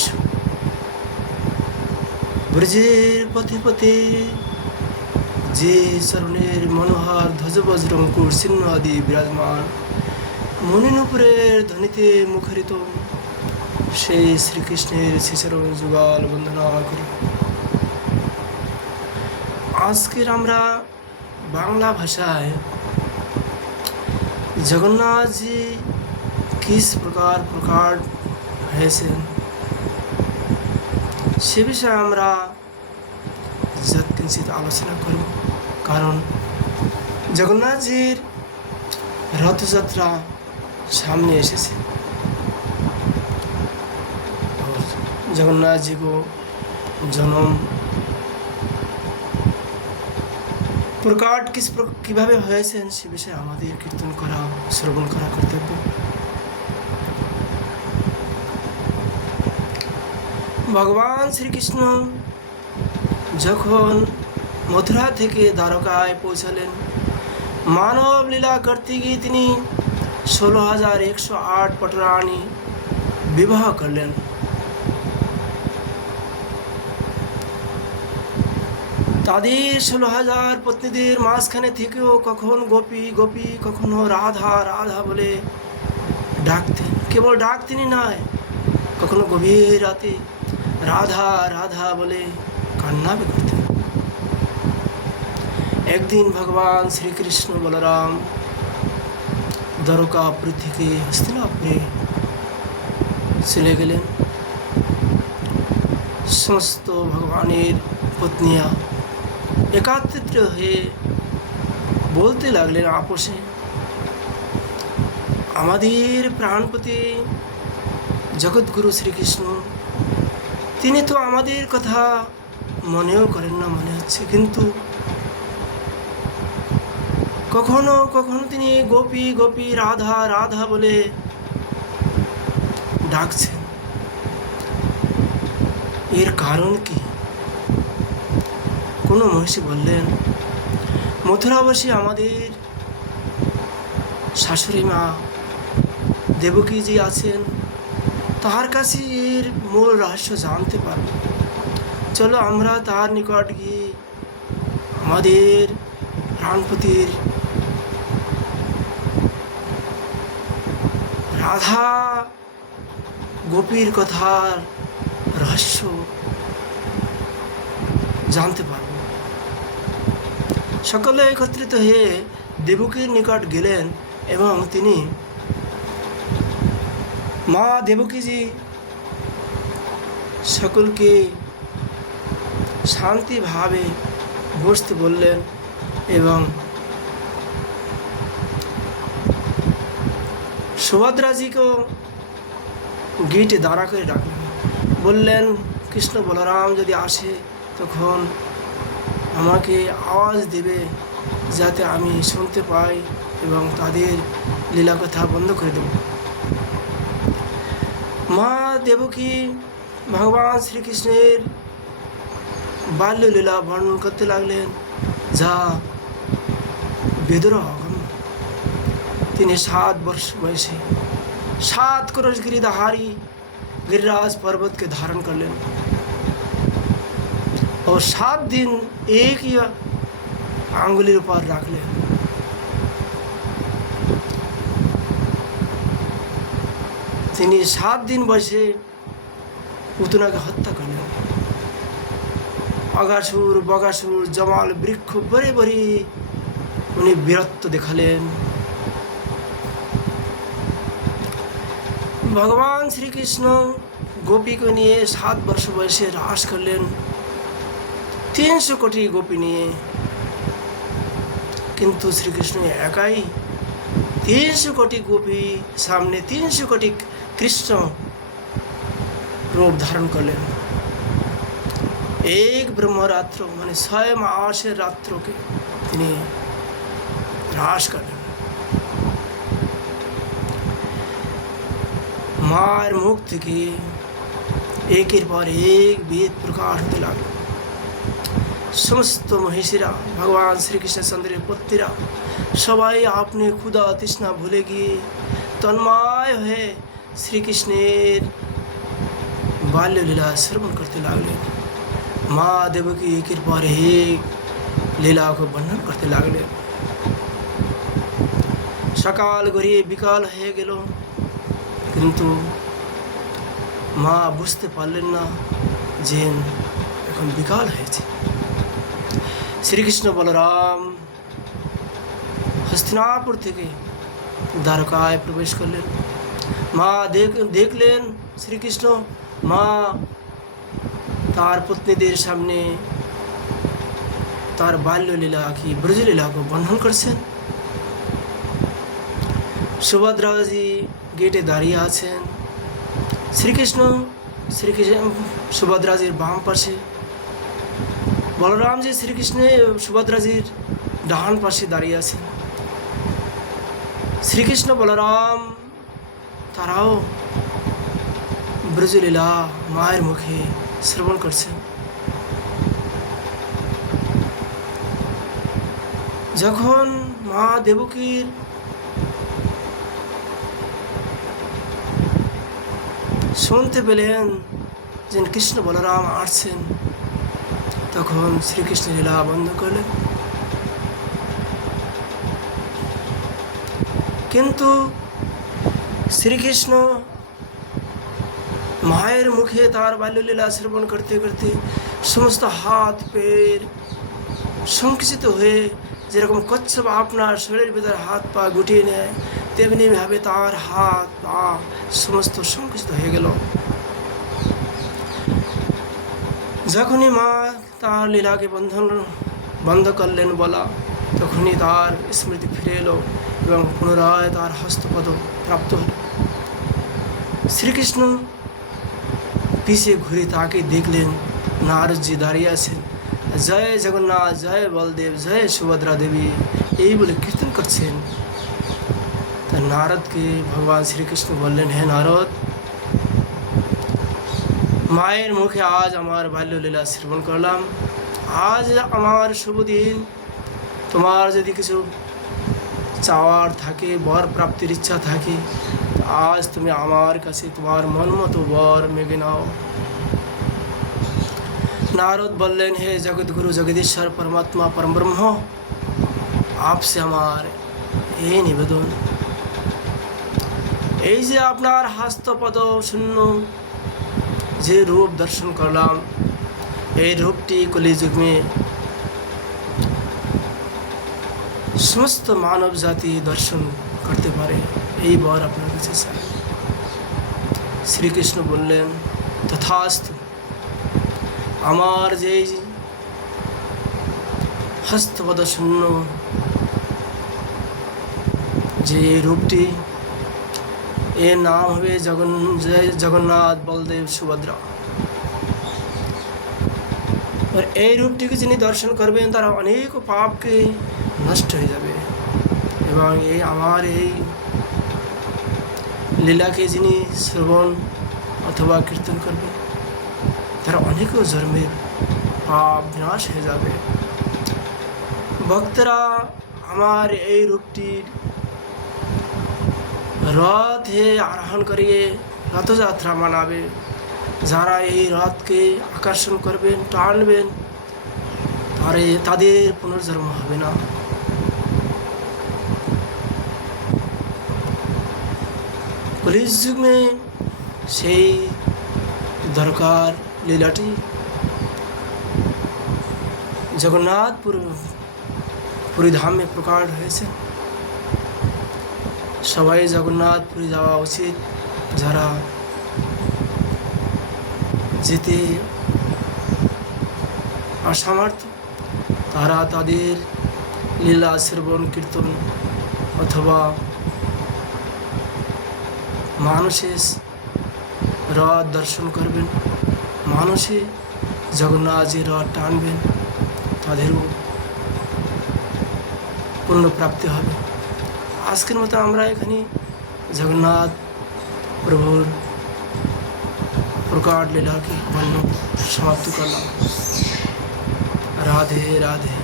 এসো। ব্রজের পথে পথে যে চরণের মনোহর ধ্বজবজ্র অঙ্কুর চিহ্ন আদি বিরাজমান, মনিনুপুরের ধ্বনিতে মুখরিত সেই শ্রীকৃষ্ণের শ্রীচরণ যুগল বন্দনা করি। আজকের আমরা বাংলা ভাষায় জগন্নাথজি किस प्रकार प्रकट হয়েছেন সে বিষয়ে আমরা যৎকিঞ্চিত আলোচনা করব। কারণ জগন্নাথজির রথযাত্রা সামনে এসেছে। जगन्नाथ जी को जन्म প্রকাট কিভাবে হয়েছেন সে বিষয়ে আমাদের কীর্তন করা, শ্রবণ করা কর্তব্য। ভগবান শ্রীকৃষ্ণ যখন মথুরা থেকে দ্বারকায় পৌঁছালেন, মানব লীলা করতে গিয়ে তিনি 16,108 পটরানী বিবাহ করলেন। তাদের 16,000 পত্নীদের মাঝখানে থেকেও কখন গোপী গোপী, কখনো রাধা রাধা বলে ডাকতেন। কেবল ডাকতেনই নয়, কখনো গভীর রাতে রাধা রাধা বলে কান্না করতেন। একদিন ভগবান শ্রীকৃষ্ণ বলরাম দ্বারকাপুর থেকে হস্তিনাপুরে চলে গেলেন। সমস্ত ভগবানের পত্নীরা একত্রিত হয়ে বলতে লাগলেন আপোষে, আমাদের প্রাণপতি জগৎগুরু শ্রীকৃষ্ণ তিনি তো আমাদের কথা মনেও করেন না মনে হচ্ছে, কিন্তু কখনো কখনো তিনি গোপী গোপী রাধা রাধা বলে ডাকছেন। এর কারণ কি? কোনো মহর্ষি বললেন, মথুরাবাসী আমাদের শাশুড়ি মা দেবকীজি আছেন, তার কাছে এর মূল রহস্য জানতে পারব। চলো আমরা তার নিকট গিয়ে আমাদের প্রাণপতির রাধা গোপীর কথার রহস্য জানতে পারব। সকলে একত্রিত হয়ে দেবকীর নিকট গেলেন এবং তিনি মা দেবকীজি সকলকে শান্তিভাবে বসতে বললেন এবং সুভদ্রাজিকেও গেটে দাঁড়া করে ডাকলেন। বললেন, কৃষ্ণ বলরাম যদি আসে তখন আমাকে আওয়াজ দেবে যাতে আমি শুনতে পাই এবং তাদের লীলা কথা বন্ধ করে দেব। মা দেবকী ভগবান শ্রীকৃষ্ণের বাল্যলীলা বর্ণন করতে লাগলেন, যা বেদর অগম্য। তিনি 7 वर्ष বয়সে 7 ক্রোশ गिरिधारी गिरिराज पर्वत के धारण कर लें और 7 दिन एक ही आंगुलिर ऊपर रख लें। তিনি 7 दिन বয়সে পুতনাকে হত্যা করলেন। अगासुर बगासुर जमाल वृक्ष बड़े बड़े उन्हें वीरत्व देखालें। भगवान श्रीकृष्ण गोपी को निये 7 वर्ष बयसे रास करलें 300 कोटी गोपी निये, किंतु श्रीकृष्ण एकाई 300 कोटी गोपी सामने 300 कोटी कृष्ण रूप धारण करलें। एक ब्रह्मरात्र माने 6 मासेर रात्र के তিনি হ্রাস করলেন। মার মুখ থেকে একের পর এক বেদ প্রকাশ হতে লাগলো। সমস্ত মহিষীরা ভগবান শ্রীকৃষ্ণচন্দ্রের পত্নীরা সবাই আপনি ক্ষুধা তৃষ্ণা ভুলে গিয়ে তন্ময় হয়ে শ্রীকৃষ্ণের बाल्य लीला श्रवण करते लागले। মা দেবকী একের পর এক লীলাকে বর্ণন করতে লাগলেন। সকাল গড়িয়ে বিকাল হয়ে গেল, কিন্তু মা বুঝতে পারলেন না যে এখন বিকাল হয়েছে। শ্রীকৃষ্ণ বলরাম হস্তিনাপুর থেকে দ্বারকায় প্রবেশ করলেন। মা দেখলেন শ্রীকৃষ্ণ মা তার পত্নীদের সামনে তার বাল্যলীলা কি ব্রজলীলাকে বর্ণন করছেন। সুভদ্রাজি গেটে দাঁড়িয়ে আছেন। শ্রীকৃষ্ণ সুভদ্রাজির বাম পাশে, বলরামজি সুভদ্রাজির ডান পাশে দাঁড়িয়ে আছেন। শ্রীকৃষ্ণ বলরাম তারাও ব্রজলীলা মায়ের মুখে শ্রবণ করছেন। যখন মা দেবকীর শুনতে পেলেন যে কৃষ্ণ বলরাম আসছেন, তখন শ্রীকৃষ্ণ লীলা বন্ধ করলেন। কিন্তু শ্রীকৃষ্ণ মায়ের মুখে তার বাল্যলীলা শ্রবণ করতে করতে সমস্ত হাত পের সংকুচিত হয়ে, যেরকম কচ্ছপ আপনার শরীরের ভিতরে হাত পা গুটিয়ে নেয়, তেমনিভাবে তার হাত পা সমস্ত সংকুচিত হয়ে গেল। যখনই মা তার লীলাকে বন্ধ করলেন বলা, তখনই তার স্মৃতি ফিরে এলো এবং পুনরায় তার হস্তপদ প্রাপ্ত হল। শ্রীকৃষ্ণ পিছিয়ে ঘুরে তাকে দেখলেন নারদজি দাঁড়িয়ে আছেন, জয় জগন্নাথ, জয় বলদেব, জয় সুভদ্রা দেবী এই বলে কীর্তন করছেন। তা নারদকে ভগবান শ্রীকৃষ্ণ বললেন, হে নারদ, মায়ের মুখে আজ আমার বাল্যলীলা শ্রবণ করলাম। আজ আমার শুভ দিন। তোমার যদি কিছু চাওয়ার থাকে, বর প্রাপ্তির ইচ্ছা থাকে, আজ তুমি আমার কাছে তোমার মন মতো বর মেগে নাও। नारद बोलें, हे जगत गुरु जगदीश्वर परमात्मा परम ब्रह्म, आपसे हमारे এই নিবেদন, এই যে আপনার হস্তপদ শূন্য যে রূপ দর্শন করলাম, এই রূপটি কলিযুগ में সমস্ত মানব জাতি দর্শন করতে পারে, এই বর আপনার কাছে চাই। শ্রীকৃষ্ণ বললেন, তথাস্তু। আমার যে হস্তপদ শূন্য যে রূপটি, এর নাম হবে জগন্নাথ বলদেব সুভদ্রা। আর এই রূপটিকে যিনি দর্শন করবেন তারা অনেক পাপকে নষ্ট হয়ে যাবে, এবং এই আমার এই লীলাকে যিনি শ্রবণ অথবা কীর্তন করবেন তারা অনেক জন্মের পাপ বিনাশ হয়ে যাবে। ভক্তরা আমার এই রূপটির রথে আরোহণ করিয়ে রথযাত্রা মানাবে। যারা এই রথকে আকর্ষণ করবেন, টানবেন, তাদের পুনর্জন্ম হবে না। कलियुग में সেই দরকার লীলাটি জগন্নাথপুর পুরী ধামে প্রকাশ হয়েছে। সবাই জগন্নাথপুরে যাওয়া উচিত। যারা যেতে অসামর্থ্য তারা তাদের লীলা শ্রবণ কীর্তন অথবা মানুষের রথ দর্শন করবেন, মানুষে জগন্নাথজির রথ টানবেন, তাদেরও পূর্ণ প্রাপ্তি হবে। আজকের মতো আমরা এখানে জগন্নাথ প্রভুর প্রকাট লীলাকে বর্ণনা সমাপ্ত করলাম। রাধে রাধে।